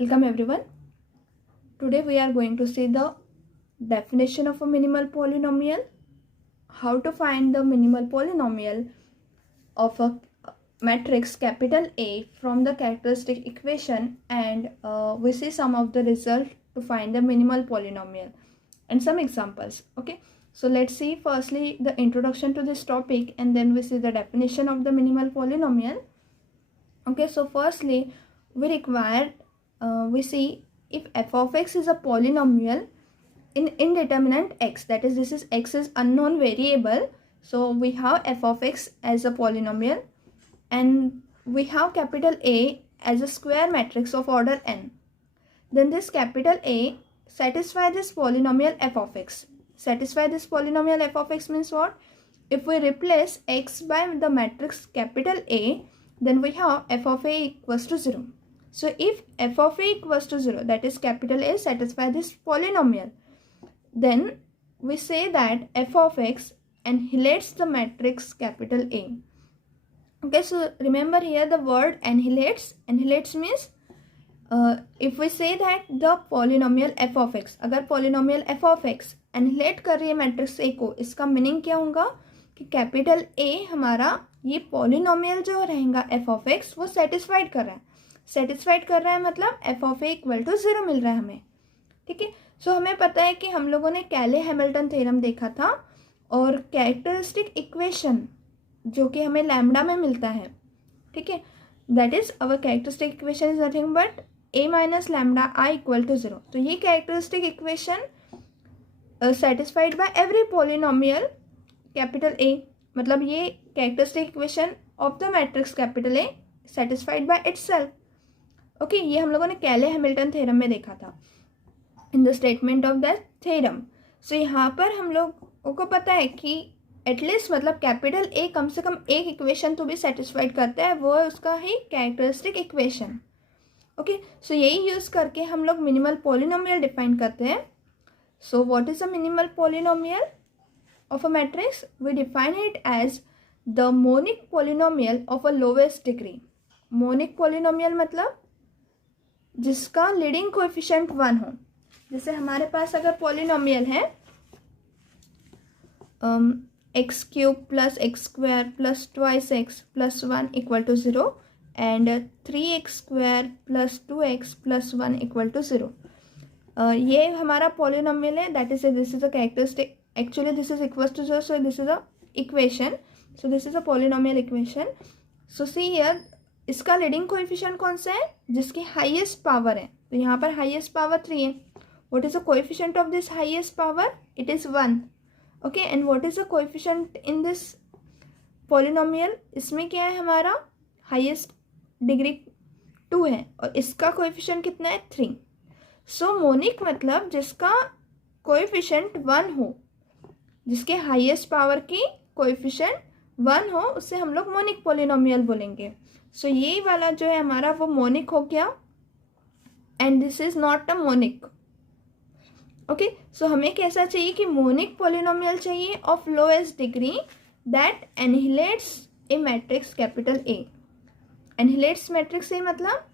Welcome everyone. Today we are going to see the definition of a minimal polynomial, how to find the minimal polynomial of a matrix capital A from the characteristic equation, and we see some of the result to find the minimal polynomial and some examples. Okay, so let's see firstly the introduction to this topic and then we see the definition of the minimal polynomial. Okay, so firstly we require we see if f of x is a polynomial in indeterminate x, that is this is x is unknown variable, so we have f of x as a polynomial and we have capital A as a square matrix of order n, then this capital A satisfy this polynomial f of x. Satisfy this polynomial f of x means what? If we replace x by the matrix capital A, then we have f of A equals to 0. So if f of A equals to 0, that is capital A satisfy this polynomial, then we say that f of x annihilates the matrix capital A. Okay, so remember here the word annihilates. Annihilates means if we say that the polynomial f of x, अगर polynomial f of x annihilate कर रही है matrix A को, इसका meaning क्या होगा कि capital A हमारा ये पॉलिनोमियल जो रहेगा f of x वो सेटिस्फाइड कर रहा है. सेटिस्फाइड कर रहा है मतलब f of a equal to 0 मिल रहा है हमें. ठीक है, सो हमें पता है कि हम लोगों ने कैले हैमिल्टन थ्योरम देखा था और कैरेक्टरिस्टिक इक्वेशन जो कि हमें लैम्डा में मिलता है. ठीक है, that is our characteristic equation is nothing but a minus lambda I equal to 0. तो ये characteristic equation satisfied by every polynomial capital A, मतलब ये characteristic equation of the matrix capital A satisfied by itself. Okay, ये हम लोगों ने कैले Hamilton theorem में देखा था in the statement of that theorem. So यहाँ पर हम लोगों को पता है कि एटलीस्ट मतलब कैपिटल A कम से कम एक इक्वेशन तो भी सेटिस्फाइड करता है, वो है उसका ही कैरेक्टरिस्टिक इक्वेशन. ओके, सो यही यूज़ करके हम लोग मिनिमल पॉलिनोमियल डिफाइन करते हैं. So what is a minimal polynomial of a matrix? We define it as the monic polynomial of a lowest degree. Monic polynomial मतलब जिसका लीडिंग कोएफिशिएंट 1 हो. जैसे हमारे पास अगर पॉलिनोमियल है x cube plus x square plus twice x plus 1 equal to 0 and 3x square plus 2x plus 1 equal to 0. ये हमारा polynomial है. That is this is a characteristic. Actually this is equals to 0, so this is a equation, so this is a polynomial equation. So see here इसका leading coefficient कौन सा है? जिसकी highest power है. तो यहाँ पर हाईएस्ट पावर 3 है. What is the coefficient of this highest power? It is 1. Okay, and what is the coefficient in this polynomial? इसमें क्या है हमारा हाईएस्ट डिग्री 2 है और इसका कोएफिशिएंट कितना है? 3. सो मोनिक मतलब जिसका कोएफिशिएंट 1 हो, जिसके हाईएस्ट पावर की कोएफिशिएंट 1 हो, उससे हम लोग मोनिक पॉलिनोमियल बोलेंगे. सो ये वाला जो है हमारा वो मोनिक हो गया and this is not a monic. Okay, so हमें कैसा चाहिए कि मोनिक पॉलिनोमियल चाहिए of lowest degree that annihilates a matrix capital A. Annihilates matrix A मतलब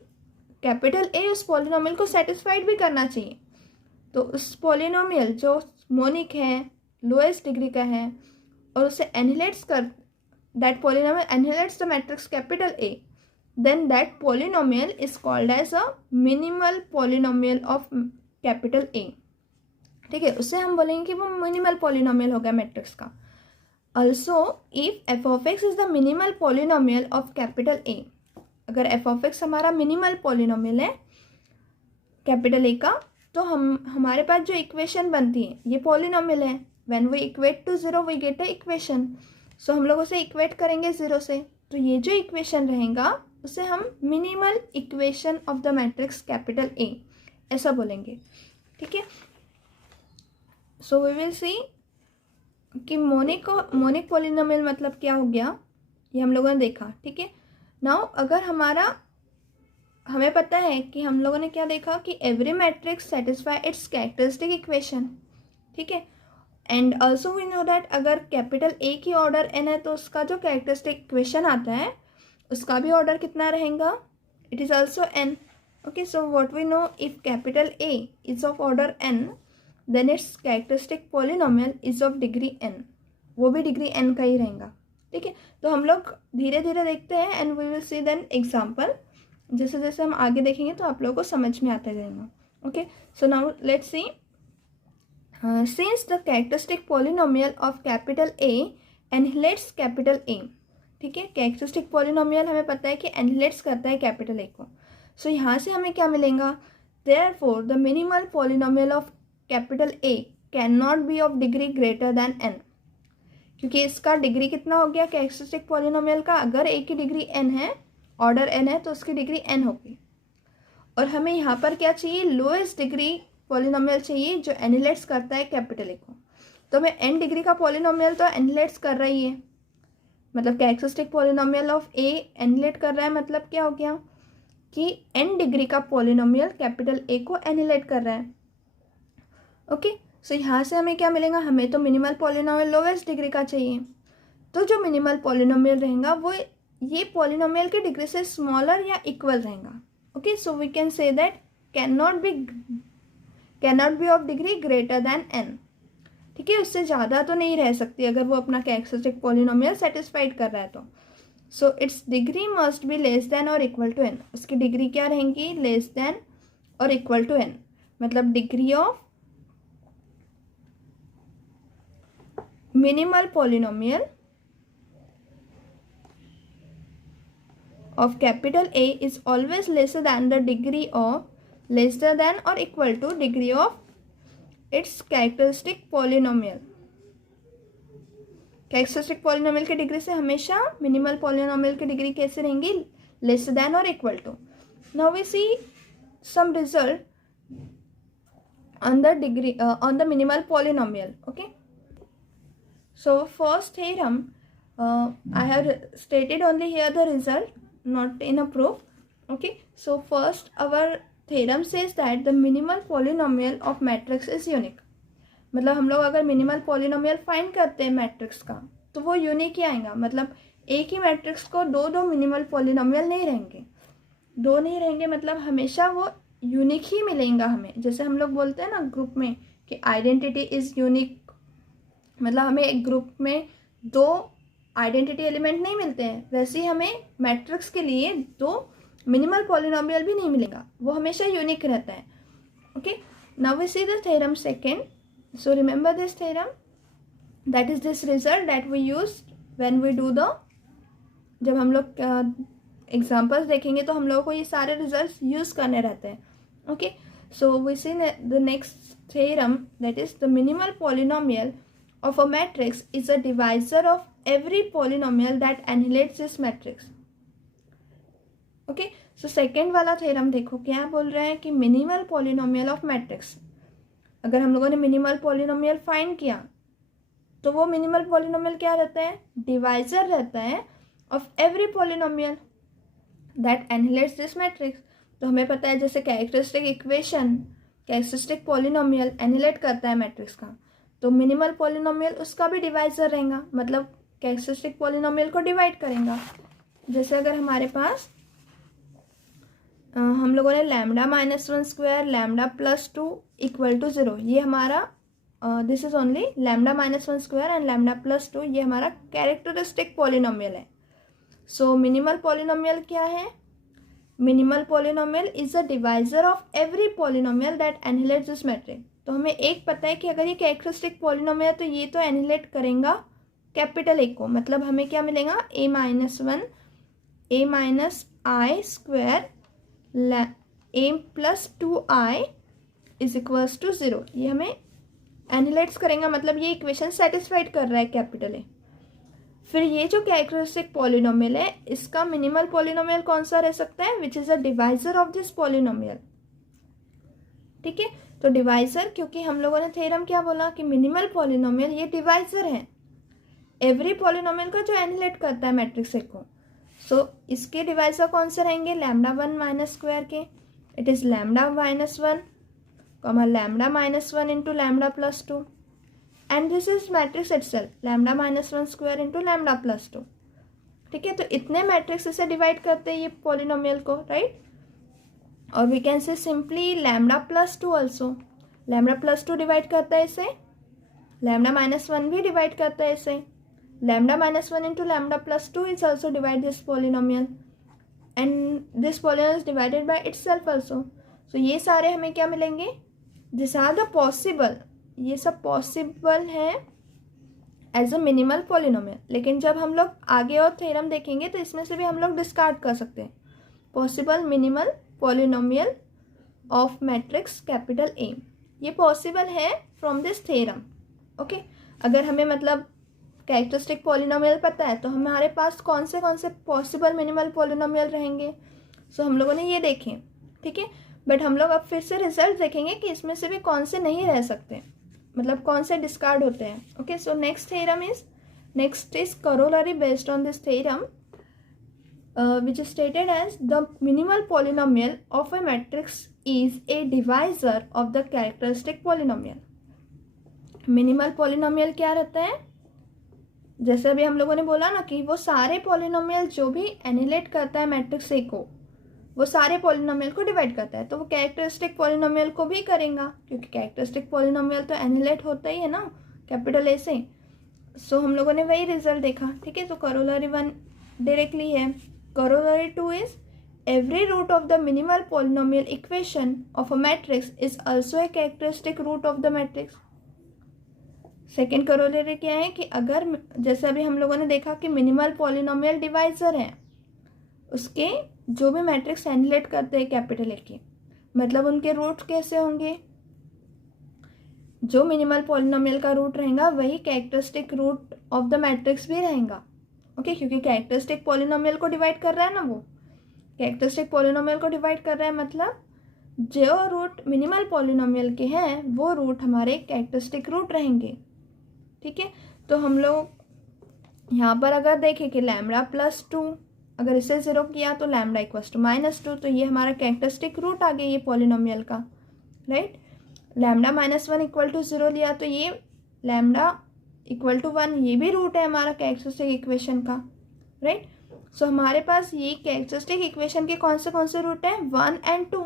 कैपिटल A उस पॉलिनोमियल को सेटिस्फाइड भी करना चाहिए. तो उस पॉलिनोमियल जो मोनिक है, लोएस्ट डिग्री का है और उसे एनिहिलेट्स कर, that polynomial annihilates the matrix capital A, then that polynomial is called as a minimal polynomial of capital A. ठीक है, उससे हम बोलेंगे कि वो मिनिमल पॉलिनोमियल होगा मैट्रिक्स का. Also if f of x is the minimal polynomial of capital A, अगर f of x हमारा मिनिमल पॉलिनोमियल है कैपिटल A का, तो हमारे पास जो इक्वेशन बनती है ये पॉलिनोमियल है. When we equate to 0 we get a equation. So हम लोग उसे इक्वेट करेंगे 0 से, तो ये जो इक्वेशन रहेगा उसे हम minimal equation of the matrix capital A ऐसा बोलेंगे. ठीक है, सो वी विल सी कि मोनिक पॉलिनोमियल मतलब क्या हो गया, ये हम लोगों ने देखा. ठीक है, नाउ अगर हमें पता है कि हम लोगों ने क्या देखा कि every matrix satisfy its characteristic equation. ठीक है, and also we know that अगर कैपिटल A की ऑर्डर n है तो उसका जो कैरेक्टरिस्टिक इक्वेशन आता है उसका भी ऑर्डर कितना रहेगा? It is also n. Okay, so what we know, if capital A is of order n, then its characteristic polynomial is of degree n. वो भी डिग्री n का ही रहेगा. ठीक है, तो हम लोग धीरे धीरे देखते हैं and we will see then example. जैसे जैसे हम आगे देखेंगे तो आप लोगों को समझ में आता जाएगा. Okay, so now let's see. Since the characteristic polynomial of capital A annihilates capital A. ठीक है, कैरेक्टरिस्टिक पॉलिनोमियल हमें पता है कि एनहिलेट्स करता है कैपिटल ए को. सो यहाँ से हमें क्या मिलेगा, therefore the minimal polynomial of capital A can not be of degree greater than n. क्योंकि इसका डिग्री कितना हो गया कैरेक्टरिस्टिक पॉलिनोमियल का, अगर ए की डिग्री एन है, ऑर्डर एन है, तो उसकी डिग्री एन होगी. और हमें यहाँ पर क्या चाहिए, लोएस्ट डिग्री पॉलिनोमियल चाहिए जो एनिलेट्स करता है कैपिटल ए को. तो हमें एन डिग्री का पॉलिनोमियल तो एनिलेट्स कर रही है, मतलब कैरेक्टरिस्टिक पॉलिनोमियल ऑफ ए एनिलेट कर रहा है. मतलब क्या हो गया कि एन डिग्री का पॉलिनोमियल कैपिटल ए को एनिलेट कर रहा है. ओके, सो यहाँ से हमें क्या मिलेगा, हमें तो मिनिमल पॉलिनोमियल लोवेस्ट डिग्री का चाहिए. तो जो मिनिमल पॉलिनोमियल रहेगा वो ये पॉलिनोमियल की डिग्री से स्मॉलर या इक्वल रहेगा. Okay, so we can say that can not be of degree greater than n. ठीक है, उससे ज़्यादा तो नहीं रह सकती अगर वो अपना कैरेक्टरिस्टिक पॉलिनोमियल सेटिस्फाइड कर रहा है तो. So it's degree must be less than और इक्वल टू एन. उसकी डिग्री क्या रहेंगी, लेस देन और इक्वल टू एन. मतलब degree of minimal polynomial of capital A is always lesser than the degree of lesser than or equal to degree of its characteristic polynomial. Characteristic polynomial की degree से हमेशा minimal polynomial की degree कैसे रहेंगी, less than और equal to. Now we see some result on the degree on the minimal polynomial. Okay, so first theorem I have stated only here the result, not in a proof. Okay, so first our theorem says that the minimal polynomial of matrix is unique. मतलब हम लोग अगर minimal polynomial find करते हैं matrix का तो वो unique ही आएगा. मतलब एक ही मैट्रिक्स को दो मिनिमल पॉलिनोमियल नहीं रहेंगे, मतलब हमेशा वो यूनिक ही मिलेगा हमें. जैसे हम लोग बोलते हैं ना ग्रुप में कि आइडेंटिटी इज़ यूनिक, मतलब हमें एक ग्रुप में दो आइडेंटिटी एलिमेंट नहीं मिलते हैं, वैसे ही हमें मैट्रिक्स के लिए दो मिनिमल पॉलिनोमियल भी नहीं मिलेगा, वो हमेशा यूनिक रहता है. Okay, now we see the theorem second. So remember this theorem, that is this result that we use when we do the, जब हम लोग एग्जाम्पल्स देखेंगे तो हम लोगों को ये सारे रिजल्ट्स यूज करने रहते हैं. Okay, so we see the next theorem, that is the minimal polynomial of a matrix is a divisor of every polynomial that annihilates this matrix. Okay, so second वाला थ्योरम देखो क्या बोल रहा है कि मिनिमल पॉलिनोमियल ऑफ मैट्रिक्स, अगर हम लोगों ने मिनिमल पॉलिनोमियल फाइंड किया तो वो मिनिमल पॉलिनोमियल क्या रहता है, डिवाइजर रहता है of every polynomial that annihilates this matrix. तो हमें पता है जैसे कैरेक्टरिस्टिक पॉलिनोमियल एनिहिलेट करता है मैट्रिक्स का, तो मिनिमल पॉलिनोमियल उसका भी डिवाइजर रहेगा, मतलब कैरेक्टरिस्टिक पॉलिनोमियल को डिवाइड करेगा. जैसे अगर हमारे पास हम लोगों ने lambda -1 square lambda +2 equal to 0, ये हमारा this is only lambda -1 square and lambda +2, ये हमारा कैरेक्टरिस्टिक पॉलिनोमियल है. सो मिनिमल पॉलिनोमियल क्या है, minimal polynomial is a divisor of every polynomial that annihilates this matrix. तो हमें एक पता है कि अगर ये कैरेक्टरिस्टिक पॉलिनोमियल है तो ये तो एनिहिलेट करेगा कैपिटल ए को. मतलब हमें क्या मिलेगा, a minus I square a + 2i is equals to 0, ये हमें एनिहिलेट्स करेगा. मतलब ये इक्वेशन सेटिस्फाइड कर रहा है कैपिटल ए. फिर ये जो कैरेक्टरिस्टिक पॉलिनोमियल है इसका मिनिमल पॉलिनोमियल कौन सा रह सकता है, which is a divisor of this polynomial. ठीक है, तो डिवाइजर, क्योंकि हम लोगों ने थ्योरम क्या बोला कि मिनिमल पॉलिनोमियल ये डिवाइजर है एवरी पॉलिनोमियल का जो एनिहिलेट करता है मैट्रिक्स ए को. सो इसके डिवाइजर कौन से रहेंगे, λ1 माइनस स्क्वायर के, it is λ -1 comma λ-1 into lambda +2 and this is matrix itself λ -1 square into lambda +2. ठीक है, तो इतने मैट्रिक्स से डिवाइड करते हैं ये पॉलिनोमियल को, राइट. और we can say simply lambda plus two also, lambda plus two divide करता है इसे, लैम्डा माइनस वन भी डिवाइड करता है इसे, lambda minus one into lambda plus two is also divide this polynomial and this polynomial is divided by itself also. So ये सारे हमें क्या मिलेंगे, दिस आर द पॉसिबल, ये सब पॉसिबल है एज अ मिनिमल पॉलिनोमियल। लेकिन जब हम लोग आगे और थ्योरम देखेंगे तो इसमें से भी हम लोग डिस्कार्ड कर सकते हैं, possible minimal polynomial of matrix capital ए, ये पॉसिबल है फ्रॉम दिस थ्योरम। ओके, अगर हमें मतलब कैरेक्टरिस्टिक पॉलिनोमियल पता है तो हमारे पास कौन से पॉसिबल मिनिमल पॉलिनोमियल रहेंगे, सो हम लोगों ने ये देखे, ठीक है। बट हम लोग अब फिर से रिजल्ट देखेंगे कि इसमें से भी कौन से नहीं रह सकते, मतलब कौन से डिस्कार्ड होते हैं। Okay, so next is corollary based on this theorem which is stated as the minimal polynomial of a matrix is a divisor of the characteristic polynomial। Minimal polynomial क्या रहता है, जैसे अभी हम लोगों ने बोला ना कि वो सारे पॉलिनोमियल जो भी एनिलेट करता है मैट्रिक्स ए को, वो सारे पॉलिनोमियल को डिवाइड करता है, तो वो कैरेक्टरिस्टिक पॉलिनोमियल को भी करेगा, क्योंकि कैरेक्टरिस्टिक पॉलिनोमियल तो एनिलेट होता ही है ना कैपिटल ए से। सो हम लोगों ने वही रिजल्ट देखा, ठीक है। तो करोलरी वन डायरेक्टली है, corollary 2 is every root of the minimal polynomial equation of a matrix is also a characteristic root of the matrix। Second corollary क्या है कि अगर जैसे अभी हम लोगों ने देखा कि मिनिमल पॉलिनोमियल डिवाइजर है, उसके जो भी मैट्रिक्स एनिलेट करते हैं कैपिटल ए के, मतलब उनके रूट कैसे होंगे, जो मिनिमल पॉलिनोमियल का रूट रहेगा वही characteristic root of the matrix भी रहेगा। ओके, क्योंकि कैरेक्टरिस्टिक पॉलिनोमियल को डिवाइड कर रहा है ना, वो कैरेक्टरिस्टिक पॉलिनोमियल को डिवाइड कर रहा है, मतलब जो रूट मिनिमल पॉलिनोमियल के हैं वो रूट हमारे कैरेक्टरिस्टिक रूट रहेंगे, ठीक है। तो हम लोग यहाँ पर अगर देखें कि लैम्डा प्लस टू अगर इसे ज़ीरो किया तो lambda equals to minus two, तो ये हमारा कैरेक्टरिस्टिक रूट आ गया ये पॉलिनोमियल का, right. Lambda minus one equal to zero लिया तो ये लैम्डा इक्वल टू वन, ये भी रूट है हमारा कैरेक्टरिस्टिक इक्वेशन का, राइट। सो हमारे पास ये कैरेक्टरिस्टिक इक्वेशन के कौन से रूट हैं, one and two.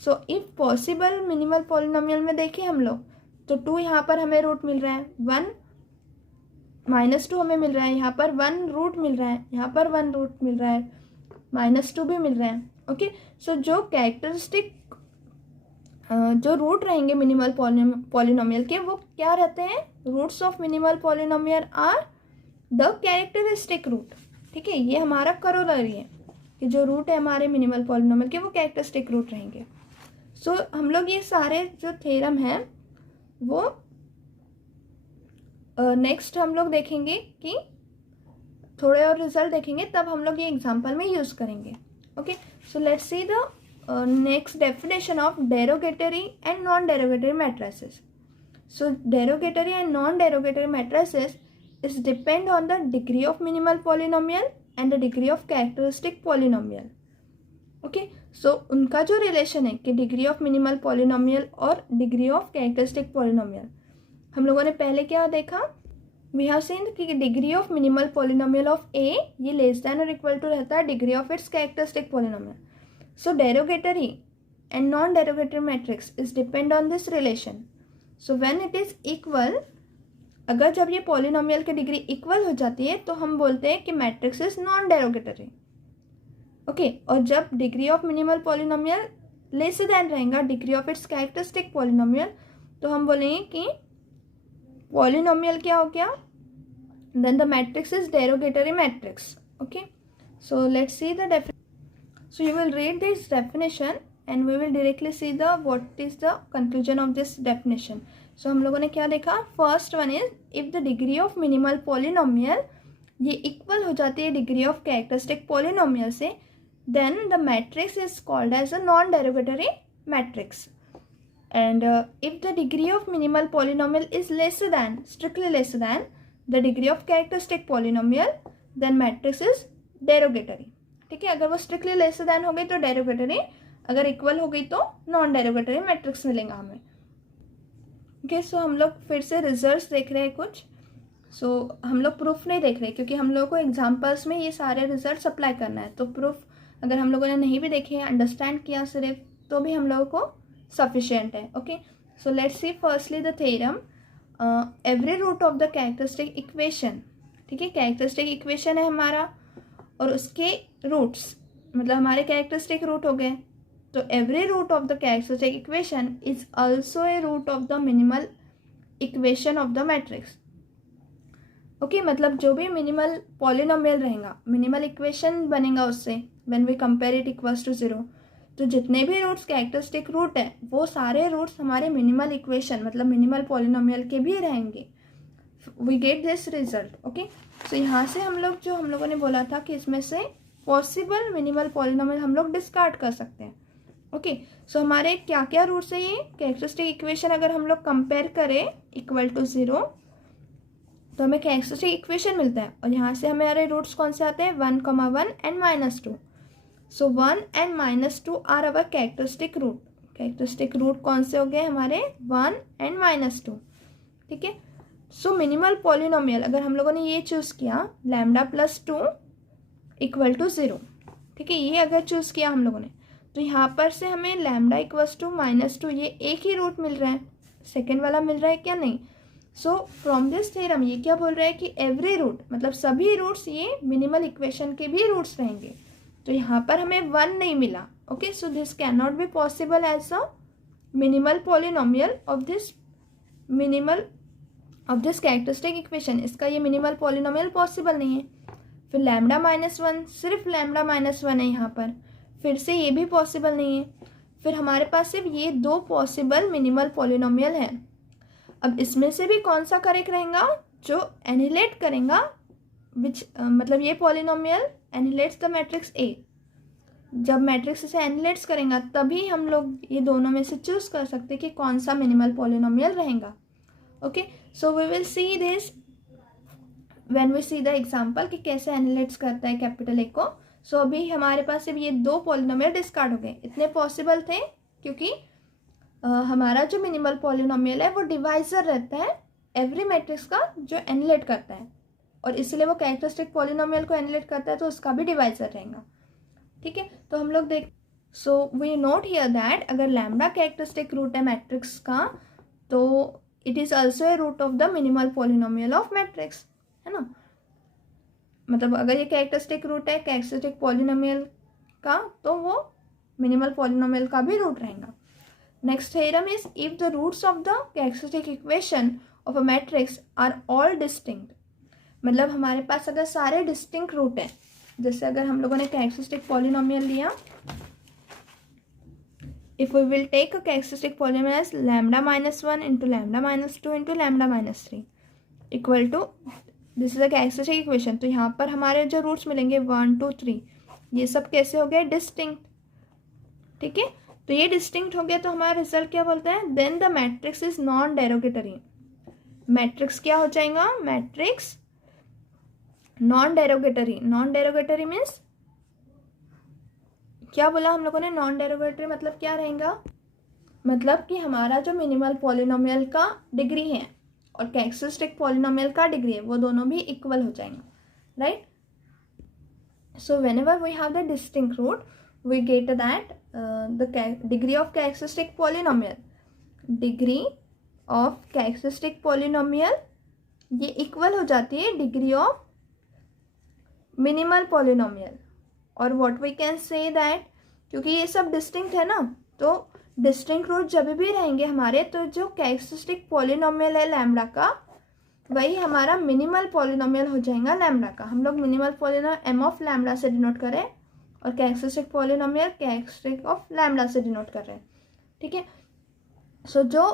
So if possible minimal polynomial में देखें हम लोग तो टू यहाँ पर हमें रूट मिल रहा है, वन माइनस टू हमें मिल रहा है, यहाँ पर वन रूट मिल रहा है, यहाँ पर वन रूट मिल रहा है, माइनस टू भी मिल रहा है। ओके, सो जो कैरेक्टरिस्टिक जो रूट रहेंगे मिनिमल पॉलिनोमियल के वो क्या रहते हैं, roots of minimal polynomial are the characteristic root, ठीक है। ये हमारा करोलरी है कि जो रूट है हमारे मिनिमल पॉलिनोमियल के वो कैरेक्टरिस्टिक रूट रहेंगे। सो हम लोग ये सारे जो थ्योरम हैं वो नेक्स्ट हम लोग देखेंगे कि थोड़े और रिजल्ट देखेंगे तब हम लोग ये एग्जाम्पल में यूज़ करेंगे। Okay, so let's see the next definition of derogatory and non-derogatory matrices। So derogatory and non-derogatory matrices is depend on the degree of minimal polynomial and the degree of characteristic polynomial। Okay, so उनका जो relation है कि degree of minimal polynomial और degree of characteristic polynomial, हम लोगों ने पहले क्या देखा, we have seen कि degree of minimal polynomial of a ये less than or equal to रहता है degree of its characteristic polynomial। So derogatory and non-derogatory matrix is depend on this relation। So when it is equal, अगर जब ये polynomial की degree equal हो जाती है तो हम बोलते हैं कि matrix is non derogatory. Okay, और जब degree of minimal polynomial less than रहेगा degree of its characteristic polynomial तो हम बोलेंगे कि पॉलिनोमियल क्या हो गया, then the matrix is derogatory matrix. Okay, so let's see the definition। So you will read this definition and we will directly see the what is the conclusion of this definition। So हम लोगों ने क्या देखा, first one is if the degree of minimal polynomial ये equal हो जाती है degree of characteristic polynomial से, then the matrix is called as a non derogatory matrix. And if the degree of minimal polynomial is less than, strictly less than the degree of characteristic polynomial, then matrix is derogatory. ठीक है, अगर वो strictly less then हो गई तो derogatory, अगर equal हो गई तो नॉन डेरोगेटरी मैट्रिक्स मिलेगा हमें। ओके, सो हम लोग फिर से रिजल्ट्स देख रहे हैं कुछ। सो हम लोग प्रूफ नहीं देख रहे क्योंकि हम लोग को एग्जाम्पल्स में ये सारे रिजल्ट्स अप्लाई करना है, तो प्रूफ अगर हम लोगों ने नहीं भी देखे, अंडरस्टैंड किया सिर्फ, तो भी हम लोगों को सफिशिएंट है. Okay, so let's see firstly the theorem. Every root of the characteristic equation. ठीक है, कैरेक्टरिस्टिक इक्वेशन है हमारा और उसके रूट्स मतलब हमारे कैरेक्टरिस्टिक रूट हो गए. तो every root of the characteristic equation is also a root of the minimal equation of the matrix. Okay, मतलब जो भी मिनिमल पॉलिनोमियल रहेगा, मिनिमल इक्वेशन बनेगा उससे when we compare it equals to 0. तो जितने भी रूट्स कैरेक्टरिस्टिक रूट है वो सारे रूट्स हमारे मिनिमल इक्वेशन मतलब मिनिमल पॉलिनोमियल के भी रहेंगे. We get this result. Okay, so यहाँ से हम लोगों ने बोला था कि इसमें से पॉसिबल मिनिमल पॉलिनोमियल हम लोग डिस्कार्ड कर सकते हैं. ओके, सो हमारे क्या क्या रूट्स है ये कैरेक्टरिस्टिक इक्वेशन अगर हम लोग कंपेयर करें इक्वल टू 0 तो हमें कैरेक्टरिस्टिक इक्वेशन मिलता है. और यहाँ से हमारे रूट्स कौन से आते हैं 1, 1 and -2. So 1 and -2 are our characteristic root. Characteristic root कौन से हो गए हमारे 1 एंड -2. ठीक है, सो मिनिमल पॉलिनोमियल अगर हम लोगों ने ये चूज़ किया λ+2 इक्वल टू 0. ठीक है, ये अगर चूज़ किया हम लोगों ने तो यहाँ पर से हमें λ इक्वल्स टू -2 ये एक ही रूट मिल रहा है, सेकेंड वाला मिल रहा है क्या? नहीं. सो फ्रॉम दिस थ्योरम ये क्या बोल रहा है कि एवरी रूट मतलब सभी रूट्स ये मिनिमल इक्वेशन के भी रूट्स रहेंगे. तो यहाँ पर हमें 1 नहीं मिला. Okay, so this can not be possible as a minimal polynomial of this characteristic equation. इसका ये मिनिमल पॉलिनोमियल पॉसिबल नहीं है. फिर λ-1 सिर्फ λ-1 है यहाँ पर, फिर से ये भी पॉसिबल नहीं है. फिर हमारे पास सिर्फ ये 2 पॉसिबल मिनिमल पॉलिनोमियल है. अब इसमें से भी कौन सा करेक्ट रहेगा जो एनिलेट करेगा विच मतलब ये polynomial annelids the matrix A. जब मैट्रिक्स इसे एनिलेट्स करेगा तभी हम लोग ये दोनों में से चूज कर सकते हैं कि कौन सा मिनिमल पॉलिनोमियल रहेगा. Okay, so we will see this when we see the example कि कैसे एनिलेट्स करता है कैपिटल ए को. सो अभी हमारे पास सिर्फ ये 2 पॉलिनोमियल डिस्कार्ड हो गए. इतने पॉसिबल थे क्योंकि हमारा जो मिनिमल पॉलिनोमियल है वो डिवाइजर रहता है एवरी मैट्रिक्स का जो एनिलेट करता है, और इसलिए वो कैरेक्टरिस्टिक पॉलिनोमियल को एनिलेट करता है तो उसका भी डिवाइजर रहेगा. ठीक है, तो हम लोग so we note here that अगर लैम्डा कैरेक्टरिस्टिक रूट है मैट्रिक्स का तो it is also a root of the minimal polynomial of matrix, है ना. मतलब अगर ये कैरेक्टरिस्टिक रूट है कैरेक्टरिस्टिक पॉलिनोमियल का तो वो मिनिमल पॉलिनोमियल का भी रूट रहेगा. Next theorem is if the roots of the characteristic equation of a matrix are all distinct. मतलब हमारे पास अगर सारे डिस्टिंक्ट रूट हैं, जैसे अगर हम लोगों ने कैरेक्टरिस्टिक पॉलिनोमियल लिया, if we will take a characteristic polynomial as λ-1 into λ-2 into λ-3 equal to this is a characteristic equation. तो यहाँ पर हमारे जो रूट्स मिलेंगे 1, 2, 3 ये सब कैसे हो गए डिस्टिंक्ट. ठीक है, तो ये डिस्टिंक्ट हो गया तो हमारा रिजल्ट क्या बोलता है then the matrix is non derogatory. Matrix क्या हो जाएगा matrix non derogatory. Non derogatory means क्या बोला हम लोगों ने, नॉन डेरोगेटरी मतलब क्या रहेगा, मतलब कि हमारा जो मिनिमल पॉलिनोमियल का डिग्री है और कैरेक्टरिस्टिक पॉलिनोमियल का डिग्री है वो दोनों भी इक्वल हो जाएंगे. Right, so whenever we have the distinct root we get that the degree of characteristic polynomial, degree of characteristic polynomial ये इक्वल हो जाती है डिग्री ऑफ मिनिमल पॉलिनोमियल. और what we can say that क्योंकि ये सब डिस्टिंक्ट है ना तो डिस्टिंक्ट रूट जब भी रहेंगे हमारे तो जो कैरेक्टरिस्टिक पॉलिनोमियल है लैम्डा का वही हमारा मिनिमल पॉलिनोमियल हो जाएगा लैम्डा का. हम लोग minimal polynomial M of lambda से डिनोट करें और characteristic polynomial characteristic of lambda से डिनोट कर रहे हैं. ठीक है, सो जो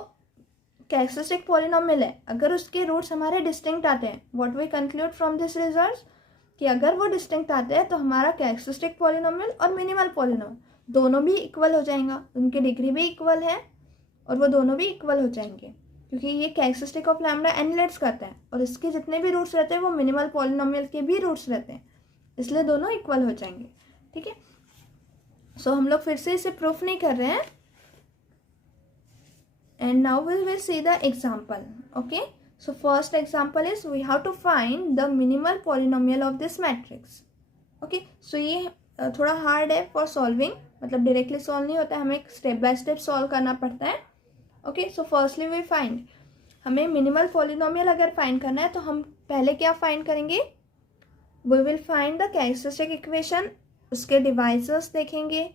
कैरेक्टरिस्टिक पॉलिनोमियल है अगर उसके रूट्स हमारे डिस्टिंक्ट आते हैं what we conclude from this result कि अगर वो डिस्टिंक्ट आते हैं तो हमारा कैरेक्टरिस्टिक पॉलिनोमियल और मिनिमल पॉलिनोमियल दोनों भी इक्वल हो जाएगा, उनकी डिग्री भी इक्वल है और वो दोनों भी इक्वल हो जाएंगे क्योंकि ये कैरेक्टरिस्टिक ऑफ लैम्डा एनिलेट्स करता है और इसके जितने भी रूट्स रहते हैं वो मिनिमल पॉलिनोमियल के भी रूट्स रहते हैं, इसलिए दोनों इक्वल हो जाएंगे. ठीक है, सो हम लोग फिर से इसे प्रूफ नहीं कर रहे हैं. And now we will see the example. Okay, so first example is we have to find the minimal polynomial of this matrix. Okay, so ये थोड़ा हार्ड है फॉर सॉल्विंग, मतलब डायरेक्टली सॉल्व नहीं होता है, हमें स्टेप बाय स्टेप सॉल्व करना पड़ता है. Okay, so firstly we find, हमें मिनिमल पॉलिनोमियल अगर फाइंड करना है तो हम पहले क्या फाइंड करेंगे, we will find the characteristic equation, उसके डिवाइजर्स देखेंगे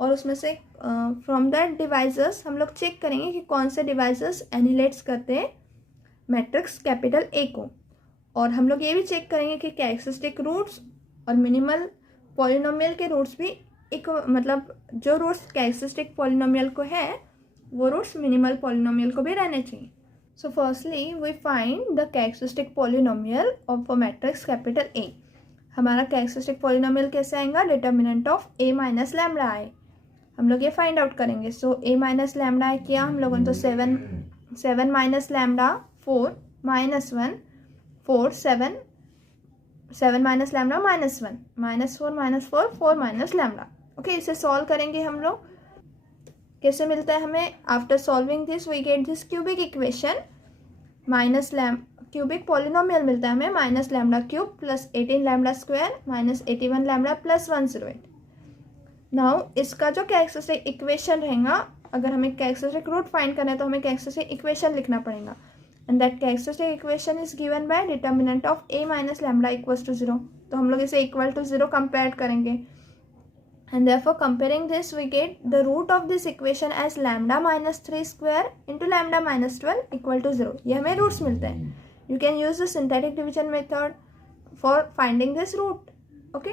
और उसमें से फ्रॉम दैट डिवाइजर्स हम लोग चेक करेंगे कि कौन से डिवाइजर्स एनिहिलेट्स करते हैं मैट्रिक्स कैपिटल ए को. और हम लोग ये भी चेक करेंगे कि कैरेक्टरिस्टिक रूट्स और मिनिमल पॉलिनोमियल के रूट्स भी एक, मतलब जो रूट्स कैरेक्टरिस्टिक पॉलिनोमियल को है वो रूट्स मिनिमल पॉलिनोमियल को भी रहने चाहिए. So firstly we find the characteristic polynomial of a matrix capital A. हमारा कैरेक्टरिस्टिक पॉलिनोमियल कैसे आएगा, determinant of A minus lambda I. हम लोग ये फाइंड आउट करेंगे. सो ए माइनस लैम्डा आई किया हम लोगों ने, तो 7 minus lambda 4 minus 1 4 7 minus lambda minus 1 -4 -4 4 minus lambda. Okay, इसे सॉल्व करेंगे हम लोग. कैसे मिलता है हमें, after solving this we get this cubic equation minus cubic polynomial मिलता है हमें minus lambda cube plus 18 lambda square minus 81 lambda plus 108. Now इसका जो कैरेक्टरिस्टिक इक्वेशन रहेगा, अगर हमें कैरेक्टरिस्टिक रूट फाइंड करना है तो हमें कैरेक्टरिस्टिक इक्वेशन लिखना पड़ेगा. And that characteristic equation is given by determinant of A minus lambda equals to 0. तो हम लोग इसे इक्वल टू 0 कंपेयर करेंगे. And therefore comparing this we get the root of this equation as lambda minus 3 square into lambda minus 12 equal to 0. ये हमें रूट्स मिलते हैं. You can use the synthetic division method for finding this root. Okay,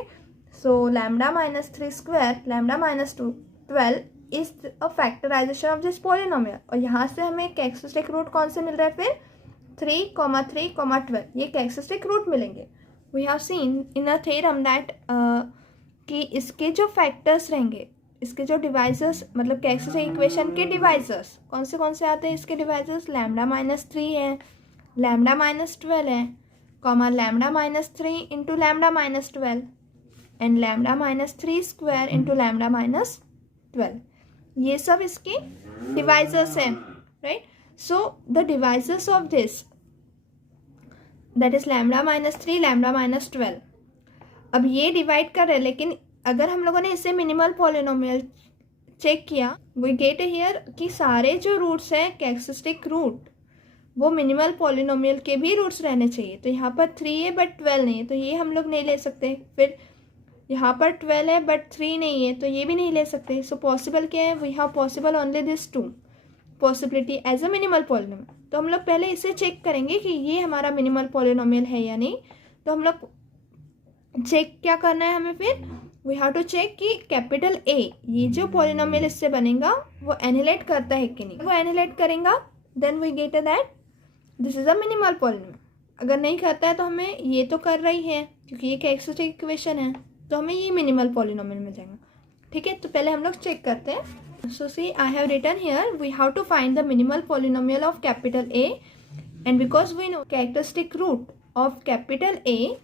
so lambda minus 3 square lambda minus 12 is a factorization of this polynomial. और यहाँ से हमें characteristic root कौन से मिल रहा है फिर 3, 3, 12 ये कैरेक्टरिस्टिक रूट मिलेंगे. We have seen in a theorem that कि इसके जो फैक्टर्स रहेंगे, इसके जो डिवाइजर्स, मतलब कैरेक्टरिस्टिक इक्वेशन के डिवाइजर्स कौन से आते हैं, इसके डिवाइजर्स लैम्डा माइनस 3 है, लैम्डा माइनस 12 है, comma lambda minus 3 into lambda minus 12 and lambda minus 3 square into lambda minus 12. ये सब इसके डिवाइजर्स हैं, right. So the divisors of this that is lambda minus 3 lambda minus 12. अब ये divide कर रहे हैं, लेकिन अगर हम लोगों ने इसे मिनिमल पॉलिनोमियल चेक किया वी गेट हियर कि सारे जो रूट्स हैं कैरेक्टरिस्टिक रूट वो मिनिमल पॉलिनोमियल के भी रूट्स रहने चाहिए. तो यहाँ पर 3 है बट 12 नहीं है, तो ये हम लोग नहीं ले सकते. फिर यहाँ पर 12 है बट 3 नहीं है, तो ये भी नहीं ले सकते. सो पॉसिबल क्या है, we have possible only this 2 possibility as a minimal polynomial. तो हम लोग पहले इसे चेक करेंगे कि ये हमारा मिनिमल पॉलिनोमियल है या नहीं. तो हम लोग चेक क्या करना है हमें, फिर वी हैव टू चेक कि कैपिटल ए, ये जो पॉलिनोमियल इससे बनेगा वो एनिहिलेट करता है कि नहीं. वो एनिहिलेट करेगा then we get that this is a minimal polynomial. अगर नहीं करता है तो हमें ये तो कर रही है क्योंकि ये कैरेक्टरिस्टिक इक्वेशन है, तो हमें ये मिनिमल पॉलिनोमियल मिल जाएगा. ठीक है, तो पहले हम लोग चेक करते हैं. So see I have written here we have to find the minimal polynomial of capital A and because we know characteristic root of capital A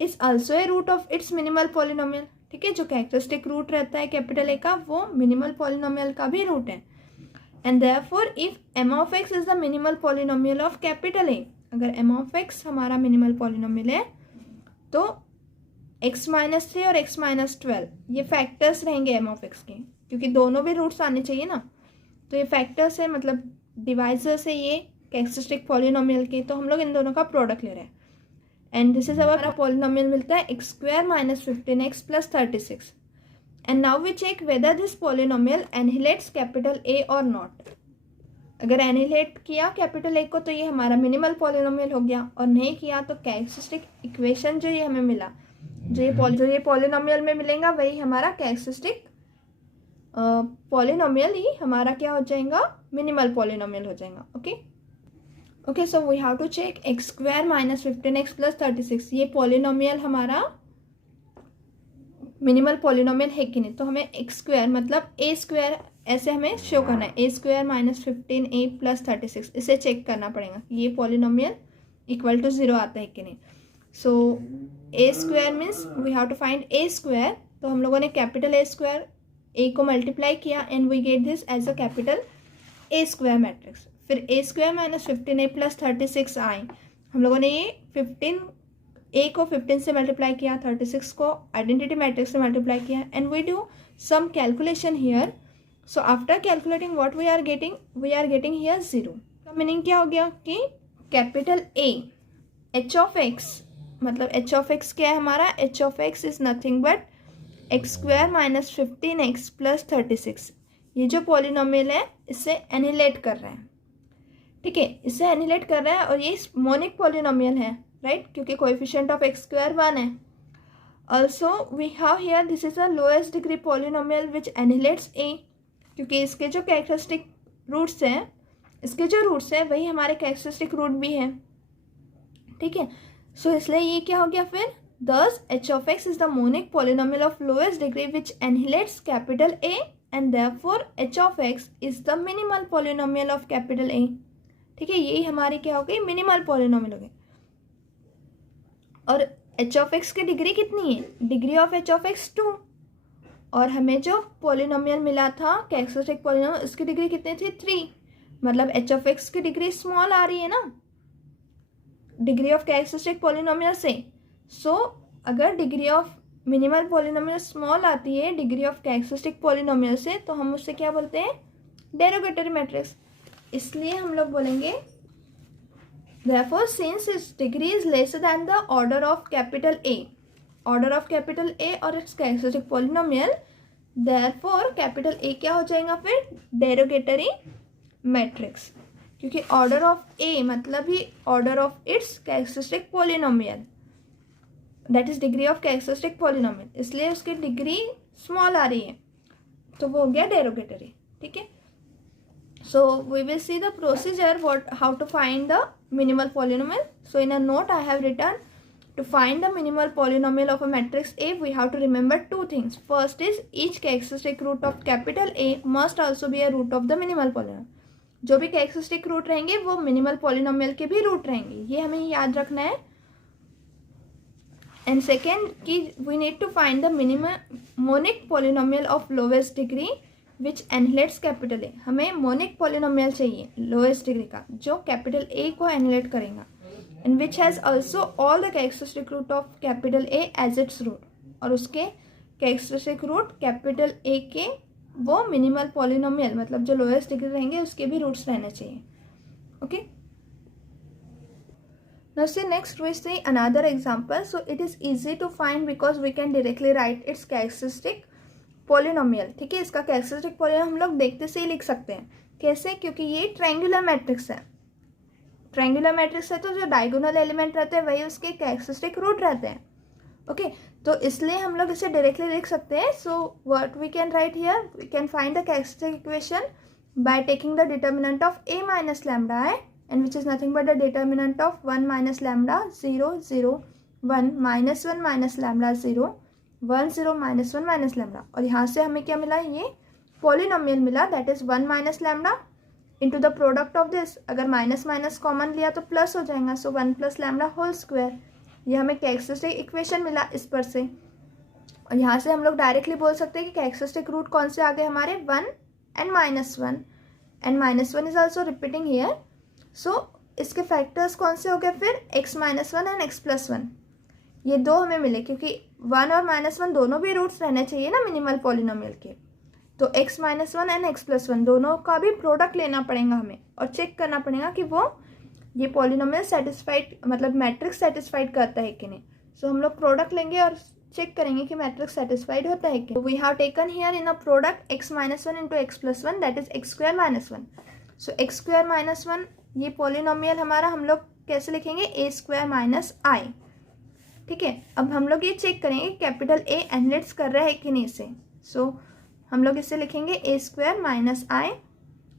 is also a root of its minimal polynomial. ठीक है, जो characteristic root रहता है capital A का वो minimal polynomial का भी root है. And therefore if M of x is the minimal polynomial of capital A, अगर एम ऑफ एक्स हमारा मिनिमल पॉलिनोमियल है तो x माइनस 3 और x माइनस 12 ये फैक्टर्स रहेंगे एम ऑफ एक्स के, क्योंकि दोनों भी रूट्स आने चाहिए ना. तो ये फैक्टर्स है, मतलब डिवाइजर्स है ये कैरेक्टरिस्टिक पॉलिनोमियल के. तो हम लोग इन दोनों का प्रोडक्ट ले रहे हैं. एंड दिस इज हमारा पॉलिनोमियल मिलता है x square minus 15x plus 36. And now we check whether this polynomial annihilates capital A or not. अगर एनिहिलेट किया कैपिटल ए को तो ये हमारा मिनिमल पॉलिनोमियल हो गया, और नहीं किया तो कैरेक्टरिस्टिक इक्वेशन जो ये हमें मिला, जो ये पॉलिनोमियल में मिलेगा वही हमारा कैरेक्टरिस्टिक पॉलिनोमियल ही हमारा क्या हो जाएगा, मिनिमल पॉलिनोमियल हो जाएगा. Okay, so we have to check x square minus 15x plus 36 ये पॉलिनोमियल हमारा मिनिमल पॉलिनोमियल है कि नहीं. तो हमें एक्स स्क्वायर मतलब ए स्क्वायर ऐसे हमें शो करना है, ए स्क्वायर माइनस 15a प्लस 36 इसे चेक करना पड़ेगा कि ये पॉलिनोमियल इक्वल टू 0 आता है कि नहीं. So A square means we have to find A square. तो हम लोगों ने कैपिटल ए स्क्वायर ए को मल्टीप्लाई किया and we get this as a capital A square matrix. फिर A square minus 15a plus 36 आए, हम लोगों ने ये 15 ए को 15 से मल्टीप्लाई किया, 36 को आइडेंटिटी मैट्रिक्स से मल्टीप्लाई किया, and we do some calculation here. So after calculating what we are getting here 0. का मीनिंग क्या हो गया कि capital A H of x, मतलब एच ऑफ एक्स क्या है हमारा, H of x is nothing but x square minus 15x plus 36. ये जो पॉलिनोमियल है इससे एनिलेट कर रहे हैं. ठीक है, इससे एनिलेट कर रहा है और ये मोनिक पॉलिनोमियल है, राइट, क्योंकि कोएफिशिएंट ऑफ एक्स स्क्वायर 1 है. Also we have here this is a lowest degree polynomial which annihilates A, क्योंकि इसके जो कैरेक्टरिस्टिक रूट्स हैं, वही हमारे कैरेक्टरिस्टिक रूट भी हैं. ठीक है, सो इसलिए ये क्या हो गया फिर, thus h of x is the monic polynomial of lowest degree which annihilates capital A, and therefore h of x is the minimal polynomial of capital A. ठीक है, यही हमारी क्या हो गई, मिनिमल पॉलिनोमियल हो गई. और h of x की डिग्री कितनी है, degree of h of x 2, और हमें जो पॉलिनोमियल मिला था कैरेक्टरिस्टिक पॉलिनोमियल उसकी डिग्री कितनी थी 3, मतलब h of x की डिग्री स्मॉल आ रही है ना डिग्री ऑफ कैरेक्टरिस्टिक पॉलिनोमियल से. सो अगर degree of minimal polynomial small आती है डिग्री ऑफ कैरेक्टरिस्टिक पॉलिनोमियल से, तो हम उससे क्या बोलते हैं, डेरोगेटरी मैट्रिक्स. इसलिए हम लोग बोलेंगे therefore since its degree is lesser than the order of capital A और its characteristic polynomial, therefore capital A क्या हो जाएगा फिर, डेरोगेटरी मैट्रिक्स, क्योंकि ऑर्डर ऑफ ए मतलब ही order of its characteristic polynomial, that is degree of characteristic polynomial, इसलिए उसकी डिग्री स्मॉल आ रही है, तो वो हो गया डेरोगेटरी. ठीक है, so we will see the procedure what how to find the minimal polynomial. So in a note I have written to find the minimal polynomial of a matrix A, we have to remember two things. First is each characteristic root of capital A must also be a root of the minimal polynomial. जो भी characteristic root रहेंगे वो minimal polynomial के भी root रहेंगे, ये हमें याद रखना है. एंड सेकेंड कि we need to find the minimum monic polynomial of lowest degree which annihilates capital A. हमें मोनिक पॉलिनोमियल चाहिए लोवेस्ट डिग्री का जो कैपिटल ए को एनिलेट करेगा, and which has also all the characteristic root of capital A as its root, और उसके characteristic root capital A के वो मिनिमल पॉलिनोमियल मतलब जो लोएस्ट डिग्री रहेंगे उसके भी रूट्स रहने चाहिए. Okay, now see next we see another example. So it is easy to find because we can directly write its characteristic polynomial. ठीक है, इसका कैरेक्टरिस्टिक पॉलिनोमियल हम लोग देखते से ही लिख सकते हैं. कैसे, क्योंकि ये ट्रायंगुलर मैट्रिक्स है. ट्रायंगुलर मैट्रिक्स है तो जो डायगोनल एलिमेंट रहते हैं वही उसके कैरेक्टरिस्टिक रूट रहते हैं. ओके, तो इसलिए हम लोग इसे डायरेक्टली लिख सकते हैं. So what we can write here, we can find the characteristic equation by taking the determinant of a minus lambda i, and which is nothing but the determinant of 1 minus lambda 0 0 1 minus 1 minus lambda 0 1 0 minus 1 minus lambda. और यहाँ से हमें क्या मिला, ये polynomial मिला, that is 1 minus lambda into the product of this. अगर minus minus common लिया तो प्लस हो जाएगा, सो 1 प्लस लैम्डा होल स्क्वायर. ये हमें कैरेक्टरिस्टिक इक्वेशन मिला इस पर से. और यहाँ से हम लोग डायरेक्टली बोल सकते हैं कि कैरेक्टरिस्टिक रूट कौन से आ गए हमारे, 1 and -1, and -1 is also repeating here. So इसके फैक्टर्स कौन से हो गए फिर, x -1 एंड x + 1. ये दो हमें मिले क्योंकि 1 और -1 दोनों भी रूट्स रहने चाहिए ना मिनिमल पॉलिनोमियल के. तो x -1 एंड x + 1 दोनों का भी प्रोडक्ट लेना पड़ेगा हमें और चेक करना पड़ेगा कि वो ये पॉलिनोमियल सेटिस्फाइड मतलब मैट्रिक्स सेटिस्फाइड करता है कि नहीं. सो हम लोग प्रोडक्ट लेंगे और चेक करेंगे कि मैट्रिक्स सेटिस्फाइड होता है कि. We have taken here in a product x -1 into x + 1 that is x² - 1. सो x² - 1 ये पॉलिनोमियल हमारा हम लोग कैसे लिखेंगे, a² - i. ठीक है, अब हम लोग ये चेक करेंगे कैपिटल A एनिलेट्स कर रहा है कि नहीं इसे. सो हम लोग इसे लिखेंगे a² - i.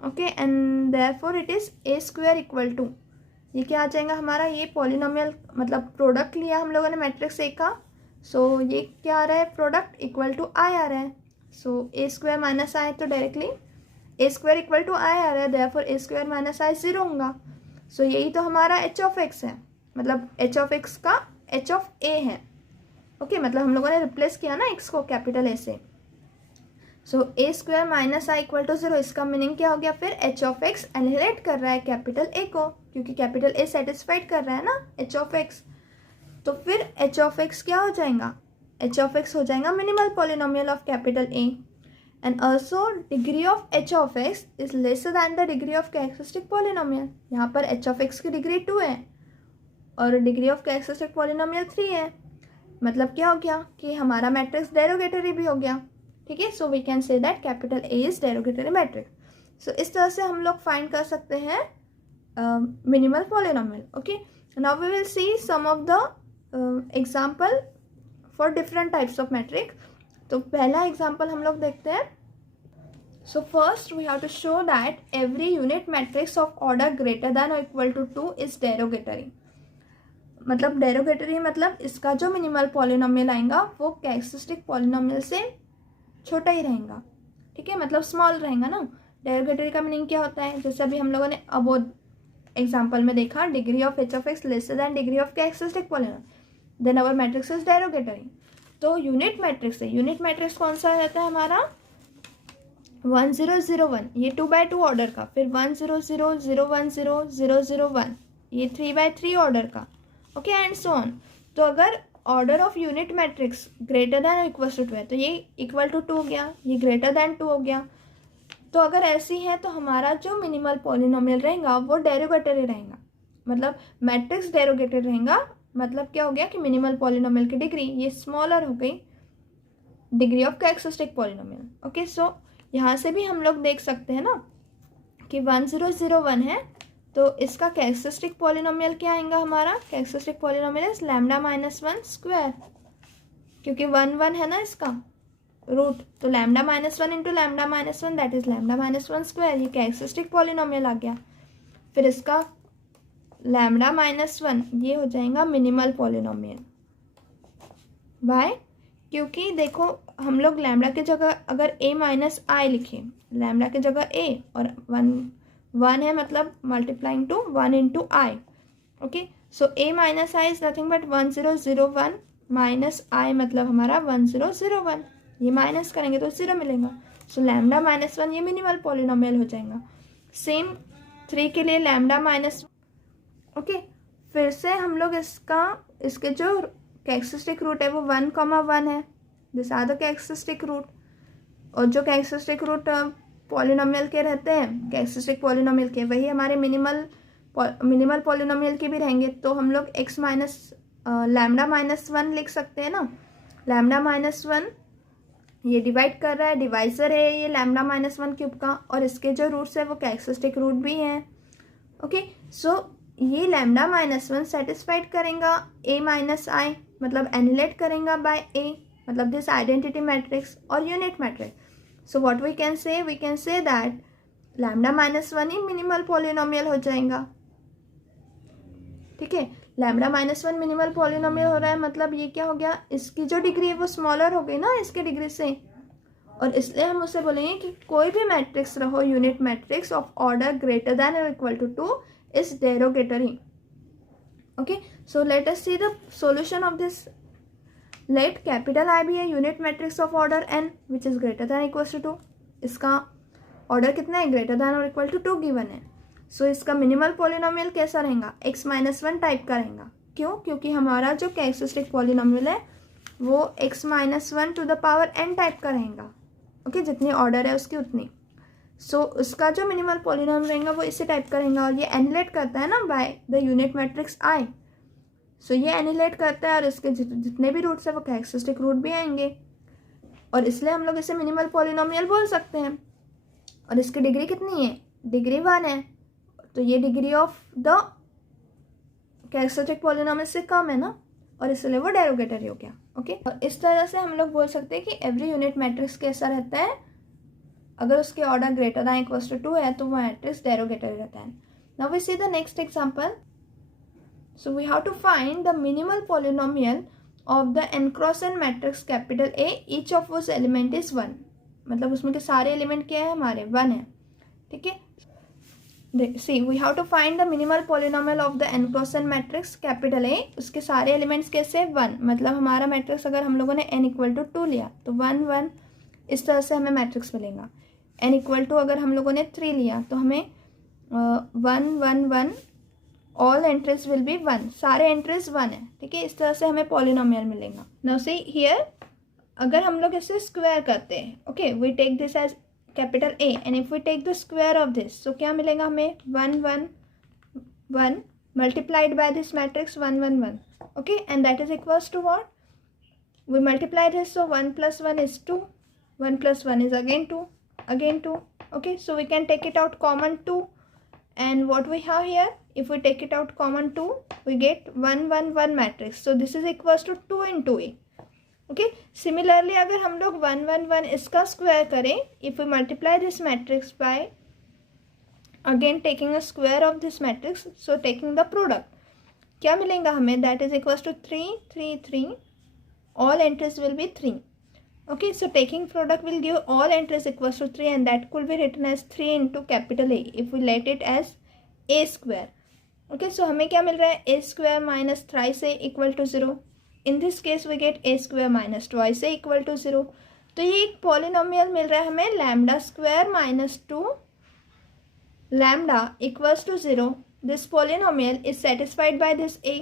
Okay, and therefore it is a² equal to, ये क्या आ जाएगा हमारा, ये पॉलिनोमियल मतलब प्रोडक्ट लिया हम लोगों ने मैट्रिक्स ए का. सो ये क्या आ रहा है, प्रोडक्ट इक्वल टू i आ रहा है. सो a² - i तो directly a² equal to i आ रहा है, देयरफॉर a² - i 0 होगा. सो यही तो हमारा h ऑफ x है, मतलब h ऑफ x का h ऑफ a है. ओके, मतलब हम लोगों ने रिप्लेस किया ना x को कैपिटल a से. सो a² - i इक्वल टू 0. इसका मीनिंग क्या हो गया फिर, h ऑफ x एनिलेट कर रहा है कैपिटल a को, क्योंकि कैपिटल A सेटिस्फाइड कर रहा है ना h ऑफ x. तो फिर एच ऑफ एक्स क्या हो जाएगा, एच ऑफ एक्स हो जाएगा minimal polynomial of capital A, and also degree of H of x is lesser than the degree of characteristic polynomial. यहाँ पर एच ऑफ एक्स की डिग्री 2 है और डिग्री ऑफ कैरेक्टरिस्टिक पॉलिनोमियल 3 है, मतलब क्या हो गया कि हमारा मैट्रिक्स डेरोगेटरी भी हो गया। ठीक है, so we can say that capital A is derogatory matrix. So इस तरह से हम लोग फाइंड कर सकते हैं minimal polynomial. Okay, now we will see some of the example for different types of matrix. तो पहला एग्जाम्पल हम लोग देखते हैं। So first we have to show that every unit matrix of order greater than or equal to 2 is derogatory. मतलब derogatory मतलब इसका जो मिनिमल पॉलिनोमियल आएगा वो कैरेक्टरिस्टिक पॉलिनोमियल से छोटा ही रहेगा। ठीक है, मतलब स्मॉल रहेगा ना। डेरोगेटरी का मीनिंग क्या होता है, जैसे अभी हम लोगों ने अबोध एग्जाम्पल में देखा, degree of H of X lesser than degree of characteristic polynomial, then our matrix is derogatory. तो यूनिट मैट्रिक्स है, यूनिट मैट्रिक्स कौन सा रहता है हमारा 1 0 0 1, ये 2x2 ऑर्डर का, फिर 1 0 0 0 1 0 0 0 1, ये 3x3 ऑर्डर का। Okay, and so on. तो अगर order of unit matrix greater than or equal to 2 है तो ये इक्वल टू 2 हो गया, ये ग्रेटर दैन 2 हो गया। तो अगर ऐसी है तो हमारा जो मिनिमल पॉलिनोमियल रहेगा वो डेरोगेटरी रहेगा, मतलब मैट्रिक्स डेरोगेटरी रहेगा। मतलब क्या हो गया कि मिनिमल पॉलिनोमियल की डिग्री ये स्मॉलर हो गई degree of characteristic polynomial. Okay, so यहाँ से भी हम लोग देख सकते हैं ना कि 1 0 0 1 है, तो इसका कैरेक्टरिस्टिक पॉलिनोमियल क्या आएगा हमारा, characteristic polynomial is lambda minus 1 square, क्योंकि 1 1 है ना इसका रूट, तो lambda minus 1 into lambda minus 1 that is lambda minus 1 square, ये कैरेक्टरिस्टिक पॉलिनोमियल आ गया। फिर इसका लैम्डा माइनस 1 ये हो जाएगा मिनिमल पॉलिनोमियल। वाई, क्योंकि देखो हम लोग लैम्डा की जगह अगर a माइनस आई लिखें, लैम्डा की जगह a और 1 है, मतलब multiplying to 1 into I. Okay, so a minus I is nothing but 1 0 0 1 minus I, मतलब हमारा 1 0 0 1, ये माइनस करेंगे तो 0 मिलेगा। सो लैम्डा माइनस 1 ये मिनिमल पॉलिनोमियल हो जाएगा। सेम 3 के लिए लैम्डा माइनस। ओके, फिर से हम लोग इसके जो कैरेक्टरिस्टिक रूट है वो 1 1 है, this are the characteristic root. और जो कैरेक्टरिस्टिक रूट पॉलिनोमियल के रहते हैं, कैरेक्टरिस्टिक पॉलिनोमियल के, वही हमारे मिनिमल पॉलिनोमियल के भी रहेंगे। तो हम लोग x माइनस लैम्डा माइनस 1 लिख सकते हैं ना। लैम्डा माइनस 1 ये डिवाइड कर रहा है, डिवाइजर है ये लैम्डा माइनस 1 क्यूब का, और इसके जो रूट्स है वो कैरेक्टरिस्टिक रूट भी हैं। ओके, सो ये लैम्डा माइनस 1 सेटिस्फाइड करेगा a माइनस आई, मतलब एनिलेट करेगा बाय a, मतलब दिस आइडेंटिटी मैट्रिक्स और unit matrix. So what we can say that lambda minus 1 ही मिनिमल पॉलिनोमियल हो जाएगा। ठीक है, लैम्डा माइनस 1 मिनिमल पॉलिनोमियल हो रहा है, मतलब ये क्या हो गया, इसकी जो डिग्री है वो स्मॉलर हो गई ना इसके डिग्री से, और इसलिए हम उसे बोलेंगे कि कोई भी मैट्रिक्स रहो unit matrix of order greater than or equal to 2 is derogatory. Okay, so let us see the solution of this. Let capital I be a unit matrix of order n which is greater than or equals to 2. इसका order कितना है, greater than or equal to 2 given है। सो इसका minimal polynomial कैसा रहेगा, x माइनस 1 type का रहेगा। क्यों, क्योंकि हमारा जो कैरेक्टरिस्टिक पॉलिनोमियल है वो x माइनस 1 to the power n type का रहेगा। ओके, जितनी ऑर्डर है उसकी उतनी। सो उसका जो मिनिमल पॉलिनोमियल रहेगा वो इसी टाइप का रहेगा, और ये एनिलेट करता है ना बाय द यूनिट मैट्रिक्स आई। सो ये एनिलेट करता है और इसके जितने भी रूट्स है वो कैरेक्टरिस्टिक रूट भी आएंगे, और इसलिए हम लोग इसे मिनिमल पॉलिनोमियल बोल सकते हैं। और इसकी डिग्री कितनी है, डिग्री 1 है, तो ये degree of the characteristic polynomial से कम है ना, और इसलिए वो डेरोगेटरी हो गया। ओके, और इस तरह से हम लोग बोल सकते हैं कि एवरी यूनिट मैट्रिक्स कैसा रहता है, अगर उसके order greater than equals to 2 है तो वो मैट्रिक्स डेरोगेटरी रहता है। Now we see the next example. So we have to find the minimal polynomial of the n cross n matrix capital A, each of which element is 1, मतलब उसमें के सारे element क्या है हमारे 1 है। ठीक है, see we have to find the minimal polynomial of the n cross n matrix capital A, उसके सारे एलिमेंट्स कैसे 1, मतलब हमारा मैट्रिक्स अगर हम लोगों ने n इक्वल टू 2 लिया तो 1 1 इस तरह से हमें मैट्रिक्स मिलेगा। n इक्वल टू अगर हम लोगों ने 3 लिया तो हमें 1 1 1 ऑल एंट्रीज विल बी 1, सारे एंट्रीज 1 है, ठीक है। इस तरह से हमें पॉलिनोमियल मिलेगा। नाउ सी हियर, अगर हम लोग इसे स्क्वायर करते हैं, okay, we take this as capital A and if we take the square of this, so क्या मिलेगा हमें 1 1 1 multiplied by this matrix 1 1 1, okay, and that is equals to what? We multiply this, so 1 plus 1 is 2, 1 plus 1 is again 2, again 2, okay, so we can take it out common 2, and what we have here, if we take it out common 2, we get 1 1 1 matrix, so this is equals to 2 into a, okay. Similarly, अगर हम लोग 1 1 1 इसका square करें, if we multiply this matrix by again taking a square of this matrix, so taking the product, क्या मिलेगा हमें, that is equals to 3 3 3, all entries will be 3, okay. So taking product will give all entries equals to 3 and that could be written as 3 into capital A if we let it as a square, okay. So हमें क्या मिल रहा है, a square minus thrice a equal to 0, in this case we get a square minus twice a equal to 0, तो ये एक polynomial मिल रहा है हमें lambda square minus 2 lambda equals to 0. This polynomial is satisfied by this a.